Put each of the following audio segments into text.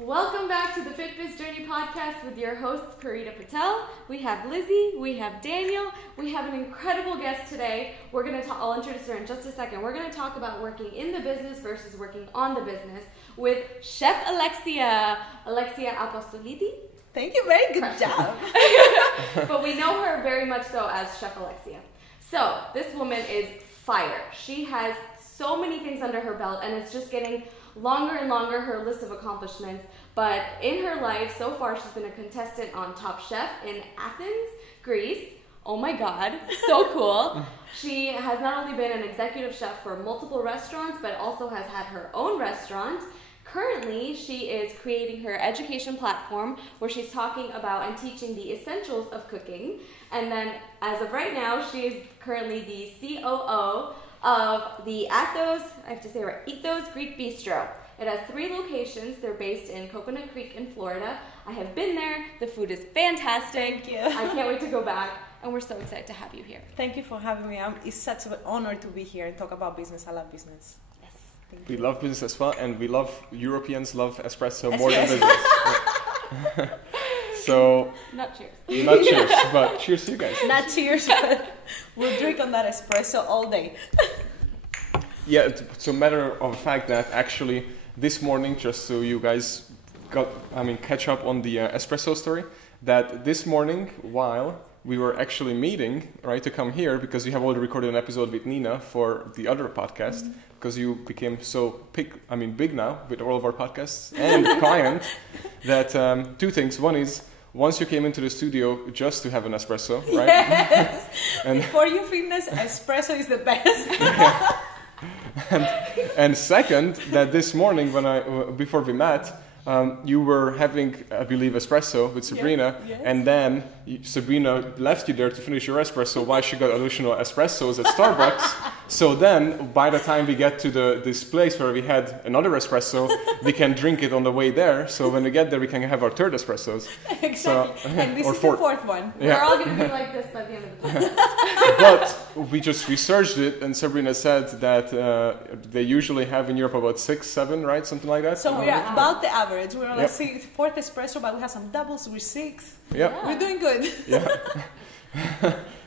Welcome back to the FitBiz Journey podcast with your hosts, Parita Patel. We have Lizzie, we have Daniel, we have an incredible guest today. I'll introduce her in just a second. We're going to talk about working in the business versus working on the business with Chef Alexia Apostolidi. Thank you, very good job. But we know her very much so as Chef Alexia. So this woman is fire. She has so many things under her belt, and it's just getting longer and longer, her list of accomplishments. But in her life, so far, she's been a contestant on Top Chef in Athens, Greece. Oh my God, so cool. She has not only been an executive chef for multiple restaurants, but also has had her own restaurant. Currently, she is creating her education platform where she's talking about and teaching the essentials of cooking. And then, as of right now, she is currently the COO of the Ethos Greek Bistro. It has 3 locations. They're based in Coconut Creek in Florida. I have been there. The food is fantastic. Thank you. I can't wait to go back, and we're so excited to have you here. Thank you for having me. It's such an honor to be here and talk about business. I love business. Yes. We love business as well, and Europeans love espresso more than business. So, not cheers. Not cheers, but cheers to you guys. Not cheers, but we'll drink on that espresso all day. Yeah, it's a matter of fact that actually this morning, just so you guys catch up on the espresso story, that this morning while we were actually meeting, right, to come here, because we have already recorded an episode with Nina for the other podcast, because you became so big now with all of our podcasts and client, that 2 things. One is, once you came into the studio just to have an espresso, right? Yes. And for you fitness, espresso is the best. and second, that this morning before we met, you were having, I believe, espresso with Sabrina, yes. And then Sabrina left you there to finish your espresso while she got additional espressos at Starbucks. So then, by the time we get to this place where we had another espresso, we can drink it on the way there. So when we get there, we can have our 3rd espressos. Exactly. So, and this is fourth. the 4th one. Yeah. We're all going to be like this by the end of the podcast. But we just researched it, and Sabrina said that they usually have in Europe about 6, 7, right? Something like that. So we're about the average. We're on a 4th espresso, but we have some doubles. We're 6. Yeah. We're doing good. Yeah.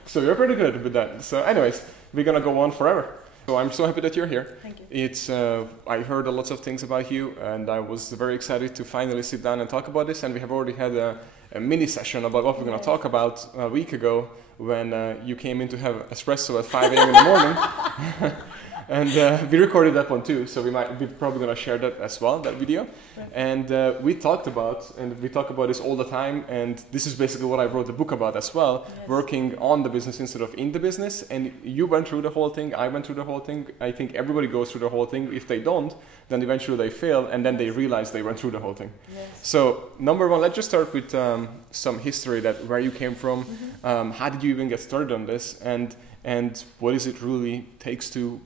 So you're pretty good with that. So anyways, we're going to go on forever. So I'm so happy that you're here. Thank you. It's I heard lots of things about you, and I was very excited to finally sit down and talk about this. And we have already had a mini session about what we're going to talk about a week ago when you came in to have espresso at 5 a.m. in the morning. And we recorded that one too, so we're probably going to share that as well, that video. Right. And we talk about this all the time, and this is basically what I wrote the book about as well, working on the business instead of in the business. And you went through the whole thing, I went through the whole thing. I think everybody goes through the whole thing. If they don't, then eventually they fail, and then they realize they went through the whole thing. Yes. So number 1, let's just start with some history, that where you came from, how did you even get started on this, and what is it really takes to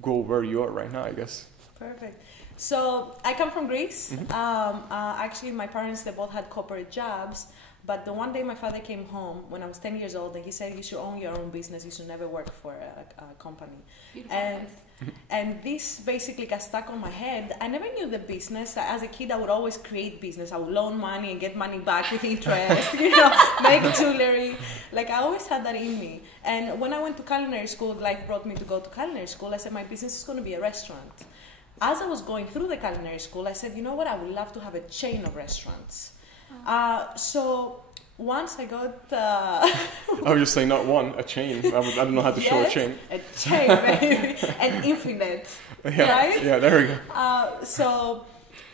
go where you are right now, I guess. Perfect. So I come from Greece. Actually, my parents, they both had corporate jobs. But the one day my father came home when I was 10 years old, and he said, you should own your own business. You should never work for a company. Beautiful. And this basically got stuck on my head. I never knew the business. As a kid, I would always create business. I would loan money and get money back with interest, make jewelry. Like, I always had that in me. And when I went to culinary school, life brought me to go to culinary school. I said, my business is going to be a restaurant. As I was going through the culinary school, I said, you know what? I would love to have a chain of restaurants. So once I got... I was just saying, not one, a chain. I don't know how to show a chain. A chain, baby. An infinite. Yeah. Right? Yeah, there we go. So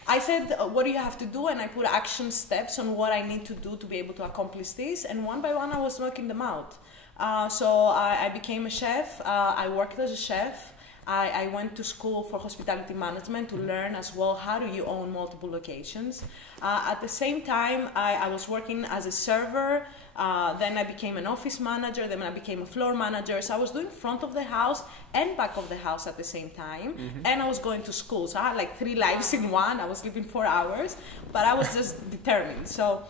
I said, what do you have to do? And I put action steps on what I need to do to be able to accomplish this. And one by one, I was working them out. So I became a chef. I worked as a chef. I went to school for hospitality management to learn as well how do you own multiple locations. At the same time, I was working as a server. Then I became an office manager. Then I became a floor manager. So I was doing front of the house and back of the house at the same time. And I was going to school. So I had like 3 lives in one. I was sleeping 4 hours, but I was just determined. So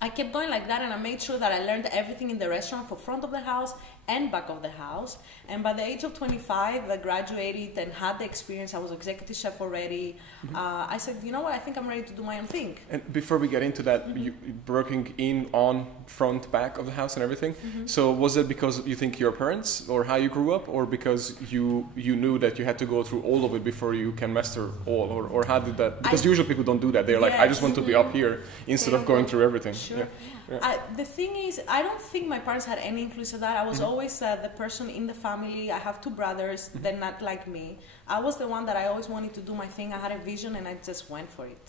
I kept going like that, and I made sure that I learned everything in the restaurant for front of the house and back of the house. And by the age of 25, I graduated and had the experience. I was executive chef already. I said, you know what, I think I'm ready to do my own thing. And before we get into that, you working in, on, front, back of the house and everything. So was it because you think your parents or how you grew up, or because you knew that you had to go through all of it before you can master all, or how did that? Because usually people don't do that. They're like, I just want to be up here instead of going through everything. Sure. Yeah. The thing is, I don't think my parents had any influence of that. I was always the person in the family. I have two brothers. They're not like me. I was the one that I always wanted to do my thing. I had a vision and I just went for it.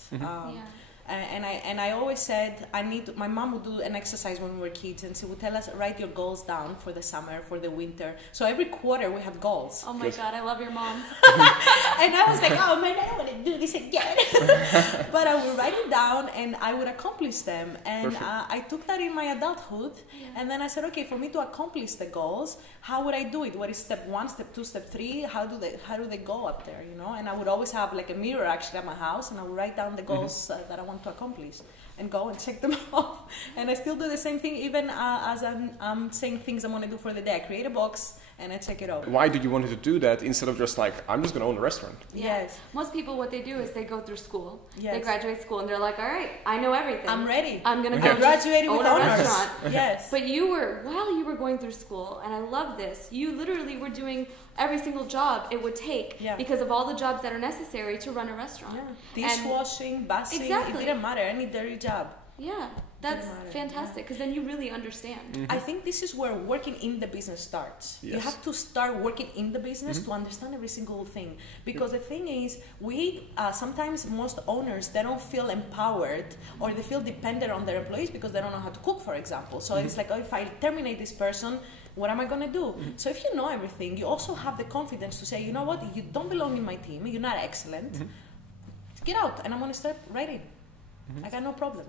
And I always said my mom would do an exercise when we were kids, and she would tell us, write your goals down for the summer, for the winter. So every quarter we had goals. Oh my God, I love your mom. And I was like, oh man, I don't want to do this again. But I would write it down and I would accomplish them. And I took that in my adulthood. And then I said, okay, for me to accomplish the goals, how would I do it? What is step 1, step 2, step 3? How do they go up there, you know? And I would always have like a mirror actually at my house, and I would write down the goals that I want to accomplish and go and check them off. And I still do the same thing even as I'm saying things I'm going to do for the day. I create a box and I check it off. Why did you want to do that instead of just like, I'm just going to own a restaurant? Yes. Most people, what they do is they go through school. Yes. They graduate school and they're like, all right, I know everything. I'm ready. I'm going to go graduating own with a honors. restaurant. Yes. But while you were going through school, and I love this, you literally were doing every single job it would take because of all the jobs that are necessary to run a restaurant. Dishwashing, busing, it didn't matter, any dirty job. Yeah, that's fantastic, because then you really understand. I think this is where working in the business starts. You have to start working in the business to understand every single thing. Because the thing is, we sometimes most owners, they don't feel empowered, or they feel dependent on their employees because they don't know how to cook, for example. So it's like, oh, if I terminate this person, what am I going to do? So if you know everything, you also have the confidence to say, you know what, you don't belong in my team, you're not excellent, get out, and I'm going to start writing. I got no problem.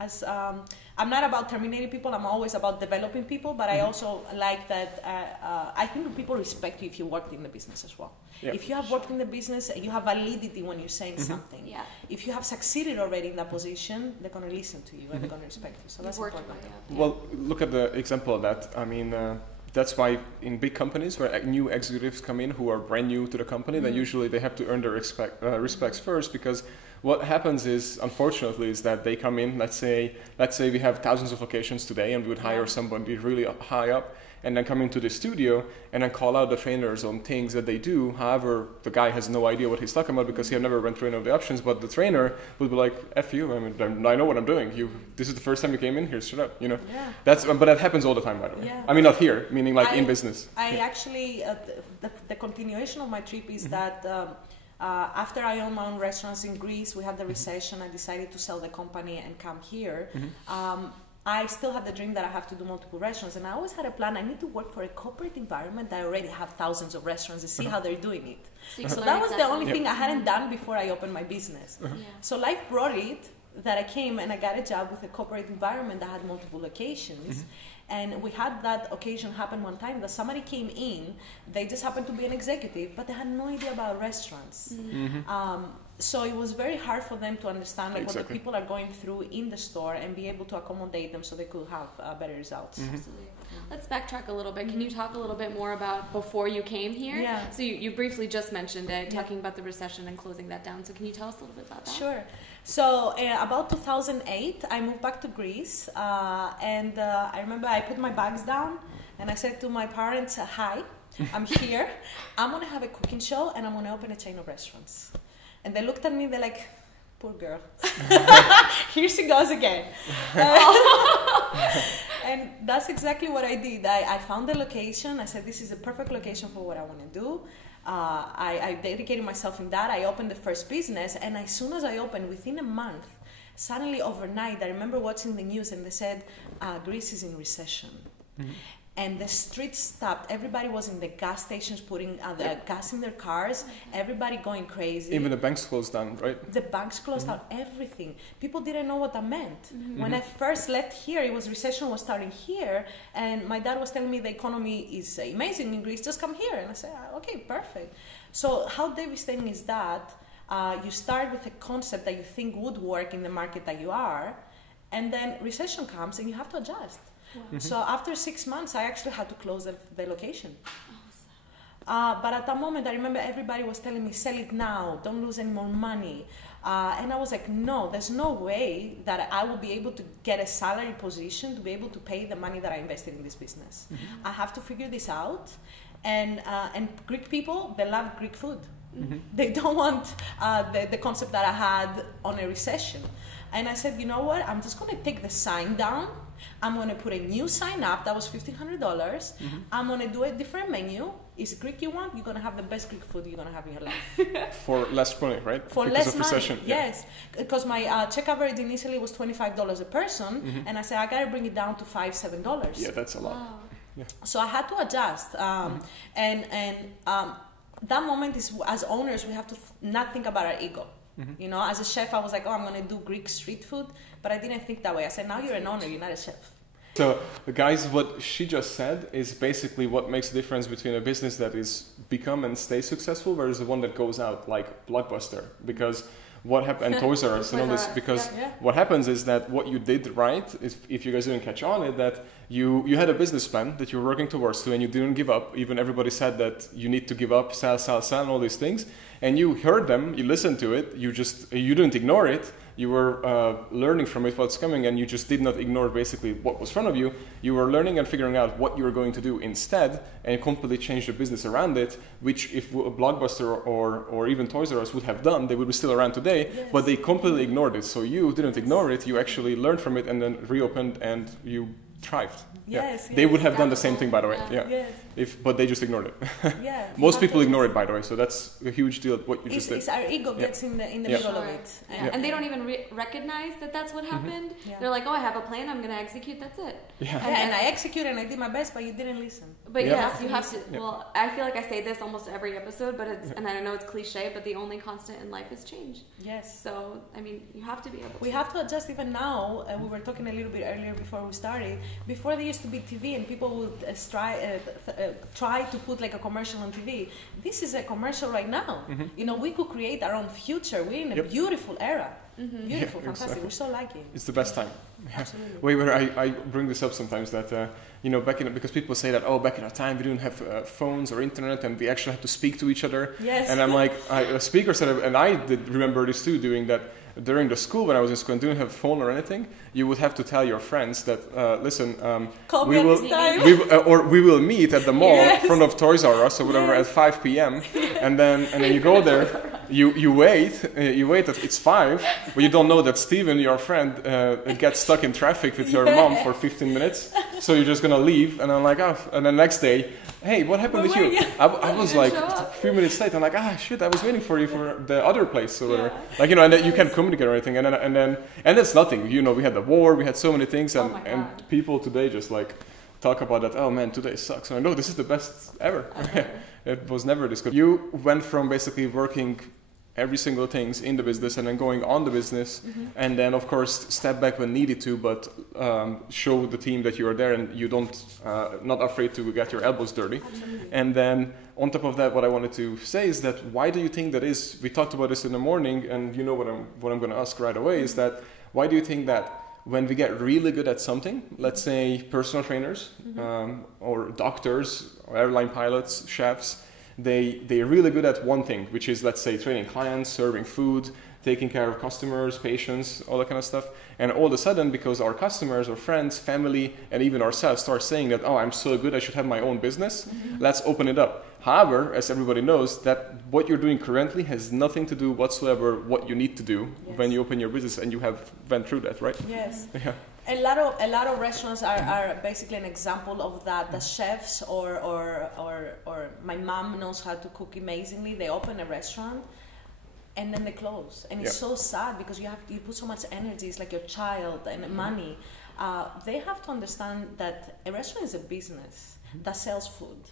As I'm not about terminating people, I'm always about developing people, but I also like that I think people respect you if you worked in the business as well. If you have worked in the business, you have validity when you're saying something. If you have succeeded already in that position, they're going to listen to you and they're going to respect you. So that's important. Well, look at the example of that. I mean, that's why in big companies where new executives come in who are brand new to the company, then usually they have to earn their respects first, because what happens is, unfortunately, is that they come in, let's say we have thousands of locations today and we would hire somebody really high up and then come into the studio and then call out the trainers on things that they do. However, the guy has no idea what he's talking about because he had never went through any of the options, but the trainer would be like, F you, I mean, I know what I'm doing. This is the first time you came in here, shut up, you know. But that happens all the time, by the way. I mean, not here, meaning like in business. I actually, the continuation of my trip is that after I owned my own restaurants in Greece, we had the recession. I decided to sell the company and come here. I still had the dream that I have to do multiple restaurants, and I always had a plan. I need to work for a corporate environment that already have thousands of restaurants and see how they're doing it. So that was the only thing I hadn't done before I opened my business. So life brought it that I came and I got a job with a corporate environment that had multiple locations. And we had that occasion happen one time that somebody came in, they just happened to be an executive, but they had no idea about restaurants. So it was very hard for them to understand what the people are going through in the store and be able to accommodate them so they could have better results. Absolutely. Let's backtrack a little bit. Can you talk a little bit more about before you came here? So you briefly just mentioned it, talking about the recession and closing that down. So can you tell us a little bit about that? Sure. So about 2008, I moved back to Greece, and I remember I put my bags down and I said to my parents, hi, I'm here. I'm going to have a cooking show and I'm going to open a chain of restaurants. And they looked at me, they're like, poor girl. Here she goes again. And that's exactly what I did. I found the location. I said, this is a perfect location for what I want to do. I dedicated myself in that. I opened the first business. And as soon as I opened, within a month, suddenly overnight, I remember watching the news and they said, Greece is in recession. And the streets stopped. Everybody was in the gas stations putting the gas in their cars. Everybody going crazy. Even the banks closed down, right? The banks closed down, everything. People didn't know what that meant. When I first left here, recession was starting here. And my dad was telling me the economy is amazing in Greece, just come here. And I said, okay, perfect. So how devastating is that? You start with a concept that you think would work in the market that you are. And then recession comes and you have to adjust. Wow. So after 6 months, I actually had to close the location. But at that moment, I remember everybody was telling me, sell it now, don't lose any more money. And I was like, no, there's no way that I will be able to get a salary position to be able to pay the money that I invested in this business. I have to figure this out. And Greek people, they love Greek food. They don't want the concept that I had on a recession. And I said, you know what, I'm just going to take the sign down. I'm going to put a new sign up. That was $1,500. I'm going to do a different menu. Is Greek you want? You're going to have the best Greek food you're going to have in your life. For less money, right? For because less of recession. money, yes. Because my check average initially was $25 a person. And I said, I got to bring it down to $5, $7. Yeah, that's a lot. Wow. Yeah. So I had to adjust. That moment is, as owners, we have to not think about our ego. You know, as a chef, I was like, oh, I'm going to do Greek street food. But I didn't think that way. I said, now you're an owner, you're not a chef. So, guys, what she just said is basically what makes the difference between a business that is become and stay successful versus the one that goes out, like Blockbuster. Because what happened, and Toys R Us and all this, because what happens is that what you did right, is, if you guys didn't catch on it, that you had a business plan that you were working towards to, and you didn't give up. Even everybody said that you need to give up, sell, and all these things. And you heard them, you listened to it, you didn't ignore it. You were learning from it what's coming, and you just did not ignore basically what was in front of you. You were learning and figuring out what you were going to do instead, and completely changed the business around it, which if a Blockbuster or even Toys R Us would have done, they would be still around today, but they completely ignored it. So you didn't ignore it, you actually learned from it and then reopened, and you thrived. Yes, They would have done the same thing, by the way. But they just ignored it. Most people ignore it, by the way. So that's a huge deal. What you just did. It's our ego gets in the middle of it, and they don't even recognize that that's what happened. They're like, oh, I have a plan. I'm going to execute. That's it. And I executed and I did my best, but you didn't listen. But yes, you have to. Well, I feel like I say this almost every episode, but it's and I know it's cliche, but the only constant in life is change. Yes. So I mean, you have to be able to. We have to adjust even now. We were talking a little bit earlier before we started. Before there used to be TV and people would try to put like a commercial on TV. This is a commercial right now. You know, we could create our own future. We're in a beautiful era. Beautiful, fantastic. Exactly. We're so lucky. It's the best time. Absolutely. Where I bring this up sometimes that you know, because people say that, oh, back in our time we didn't have phones or internet and we actually had to speak to each other. Yes. And I'm like, a speaker said, and I did remember this too, doing that during the school when I was in school and didn't have a phone or anything. You would have to tell your friends that, listen, we will meet at the mall in front of Toys R Us or whatever at 5 p.m. and then you go there. You wait that it's 5, but you don't know that Steven, your friend, gets stuck in traffic with your mom for 15 minutes. So you're just gonna leave, and I'm like, oh. And the next day, hey, what happened with you? I was like a few minutes late. I'm like, shit, I was waiting for you for the other place or whatever. Like, you know, and you can't communicate or anything. And that's nothing. You know, we had the war, we had so many things, and people today just like talk about that. Oh man, today sucks. And I know this is the best ever. It was never this good. You went from basically working every single things in the business and then going on the business and then of course step back when needed to, but show the team that you are there and you don't not afraid to get your elbows dirty. Absolutely. And then on top of that, what I wanted to say is that why do you think that is? We talked about this in the morning, and you know what I'm going to ask right away is that why do you think that when we get really good at something, let's say personal trainers or doctors or airline pilots, chefs, they're really good at one thing, which is, let's say, training clients, serving food, taking care of customers, patients, all that kind of stuff. And all of a sudden, because our customers or friends, family, and even ourselves start saying that, oh, I'm so good, I should have my own business, let's open it up. However, as everybody knows, that what you're doing currently has nothing to do whatsoever what you need to do when you open your business, and you have went through that, right? Yes. Yeah. A lot of restaurants are basically an example of that. The chefs or my mom knows how to cook amazingly. They open a restaurant and then they close, and it's so sad because you put so much energy. It's like your child and money. They have to understand that a restaurant is a business that sells food.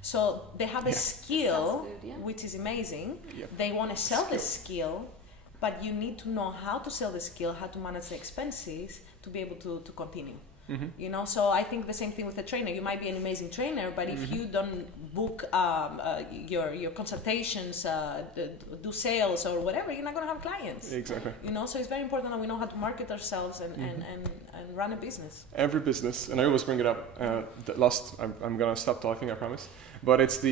So they have a skill, which is amazing. They want to sell the skill, but you need to know how to sell the skill, how to manage the expenses to be able to continue. You know, so I think the same thing with a trainer. You might be an amazing trainer, but if you don't book your consultations, do sales or whatever, you're not going to have clients. Exactly. You know, so it's very important that we know how to market ourselves and run a business. Every business, and I always bring it up. I'm going to stop talking, I promise. But it's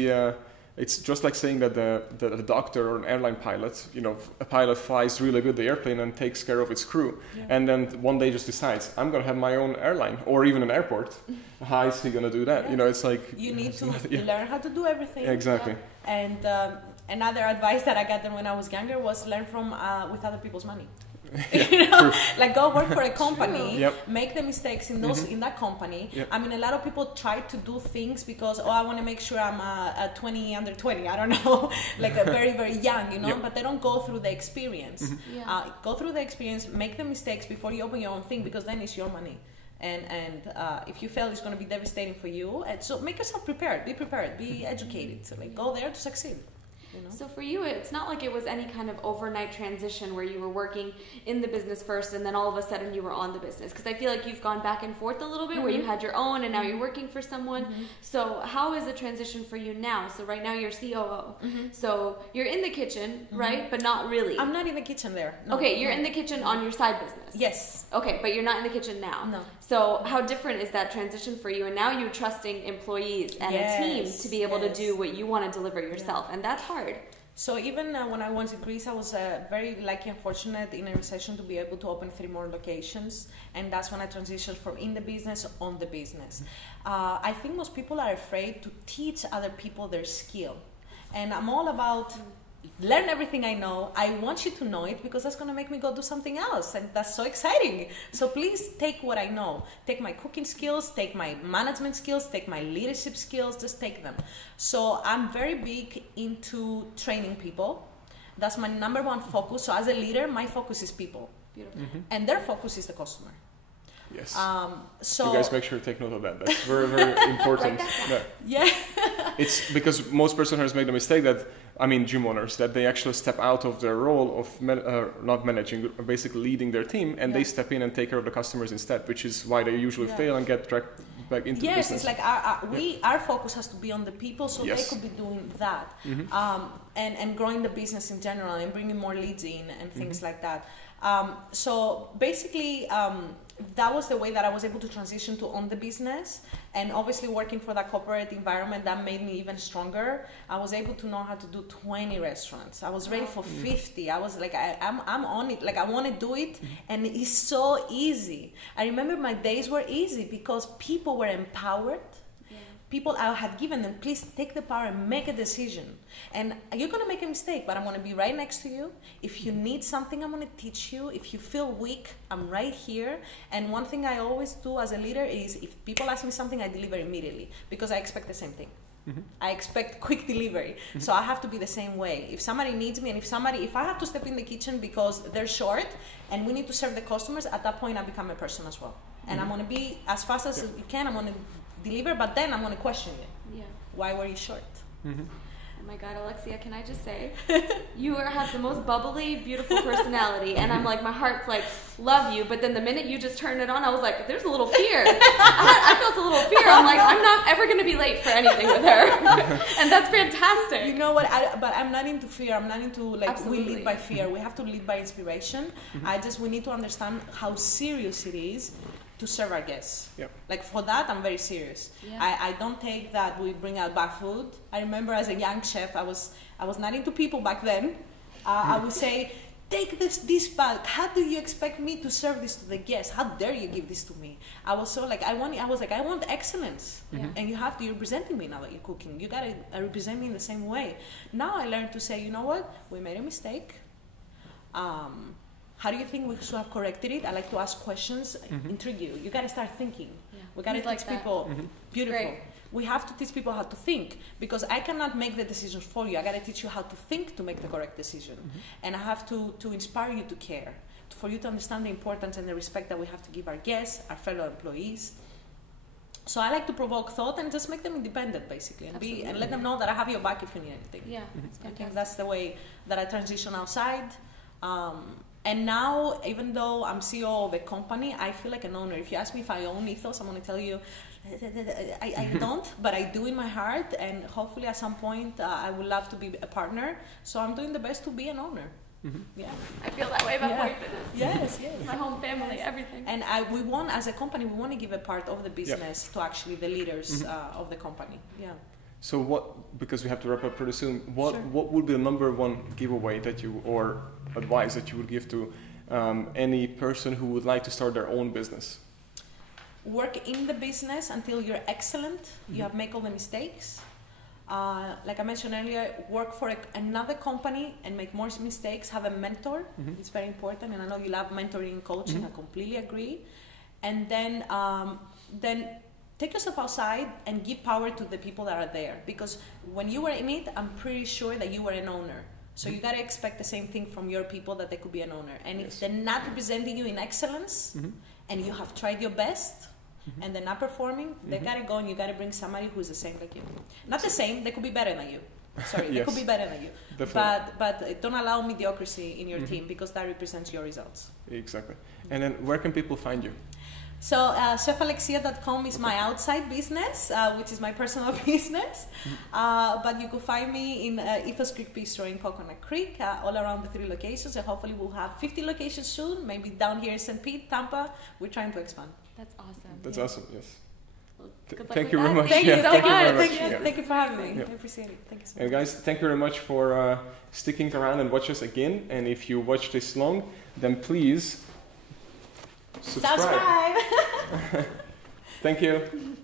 it's just like saying that the doctor or an airline pilot, you know, a pilot flies really good the airplane and takes care of its crew, and then one day just decides, I'm going to have my own airline, or even an airport. How is he going to do that? You know, it's like you need to learn how to do everything. Exactly. And another advice that I got when I was younger was learn from with other people's money. You know, like go work for a company, make the mistakes in those in that company. I mean, a lot of people try to do things because I want to make sure I'm a 20 under 20. I don't know, like a very very young, you know. But they don't go through the experience. Go through the experience, make the mistakes before you open your own thing, because then it's your money. And if you fail, it's going to be devastating for you. And so make yourself prepared. Be prepared. Be educated. So like go there to succeed. You know? So for you, it's not like it was any kind of overnight transition where you were working in the business first and then all of a sudden you were on the business. Because I feel like you've gone back and forth a little bit where you had your own and now you're working for someone. So how is the transition for you now? So right now you're COO. So you're in the kitchen, right? But not really. I'm not in the kitchen there. No, okay, you're in the kitchen on your side business. Yes. Okay, but you're not in the kitchen now. No. So how different is that transition for you? And now you're trusting employees and a team to be able to do what you want to deliver yourself. And that's hard. So even when I was in Greece, I was very lucky and fortunate in a recession to be able to open 3 more locations. And that's when I transitioned from in the business on the business. I think most people are afraid to teach other people their skill. And I'm all about learn everything I know. I want you to know it because that's going to make me go do something else. And that's so exciting. So please take what I know. Take my cooking skills, take my management skills, take my leadership skills, just take them. So I'm very big into training people. That's my number one focus. So as a leader, my focus is people. Beautiful. And their focus is the customer. Yes. So you guys make sure to take note of that. That's very, very important. Yeah. It's because most personas make the mistake that, I mean, gym owners, that they actually step out of their role of not managing, basically leading their team, and they step in and take care of the customers instead, which is why they usually fail and get dragged back into the business. Yes, it's like our focus has to be on the people, so they could be doing that. And growing the business in general and bringing more leads in and things like that. So basically, that was the way that I was able to transition to own the business, and obviously working for that corporate environment that made me even stronger. I was able to know how to do 20 restaurants. I was ready for 50. I was like, I'm on it. Like I want to do it, and it's so easy. I remember my days were easy because people were empowered. People I had given them, please take the power and make a decision. And you're going to make a mistake, but I'm going to be right next to you. If you need something, I'm going to teach you. If you feel weak, I'm right here. And one thing I always do as a leader is if people ask me something, I deliver immediately because I expect the same thing. I expect quick delivery. So I have to be the same way. If somebody needs me and if I have to step in the kitchen because they're short and we need to serve the customers, at that point I become a person as well. And I'm going to be as fast as you can. I'm going to deliver, but then I'm going to question you. Why were you short? Oh my God, Alexia, can I just say, you have the most bubbly, beautiful personality, and I'm like, my heart's like, love you, but then the minute you just turned it on, I was like, there's a little fear. I felt a little fear. I'm like, I'm not ever going to be late for anything with her. And that's fantastic. You know what, but I'm not into fear. I'm not into, like, Absolutely. We lead by fear. We have to lead by inspiration. We need to understand how serious it is to serve our guests. Like for that, I'm very serious. I don't take that we bring out bad food. I remember as a young chef, I was not into people back then. I would say, take this back. How do you expect me to serve this to the guests? How dare you give this to me? I was so like, I want excellence. And you're representing me now that you're cooking. You gotta represent me in the same way. Now I learned to say, you know what? We made a mistake. How do you think we should have corrected it? I like to ask questions, interview. You got to start thinking. We got to teach people. Beautiful. Great. We have to teach people how to think because I cannot make the decisions for you. I got to teach you how to think to make the correct decision. And I have to inspire you to care, for you to understand the importance and the respect that we have to give our guests, our fellow employees. So I like to provoke thought and just make them independent, basically, and let them know that I have your back if you need anything. Yeah, it's fantastic. I think that's the way that I transition outside. And now, even though I'm CEO of a company, I feel like an owner. If you ask me if I own Ethos, I'm going to tell you I don't, but I do in my heart. And hopefully at some point I would love to be a partner. So I'm doing the best to be an owner. Mm-hmm. Yeah, I feel that way about Hyde Fitness. Yes. My home family, everything. And we want, as a company, we want to give a part of the business to actually the leaders of the company. Yeah. So what? Because we have to wrap up pretty soon. What would be the number one giveaway that you or advice that you would give to any person who would like to start their own business? Work in the business until you're excellent. You have make all the mistakes. Like I mentioned earlier, work for another company and make more mistakes. Have a mentor. It's very important. And I know you love mentoring and coaching. I completely agree. And then take yourself outside and give power to the people that are there. Because when you were in it, I'm pretty sure that you were an owner. So you got to expect the same thing from your people, that they could be an owner. And if they're not representing you in excellence and you have tried your best, and they're not performing, they gotta go and you gotta bring somebody who's the same like you. Not the same, they could be better than you. Sorry, they could be better than you. But don't allow mediocrity in your team, because that represents your results. Exactly. And then where can people find you? So chefalexia.com is my outside business, which is my personal business. But you could find me in Ethos Creek Bistro in Coconut Creek, all around the 3 locations. And hopefully we'll have 50 locations soon, maybe down here in St. Pete, Tampa. We're trying to expand. That's awesome. That's awesome, yes. Well, thank you very much. Thank you so much. Thank Thank you for having me. I appreciate it. Thank you so much. And guys, thank you very much for sticking around and watch us again. And if you watch this long, then please subscribe. Subscribe. Thank you.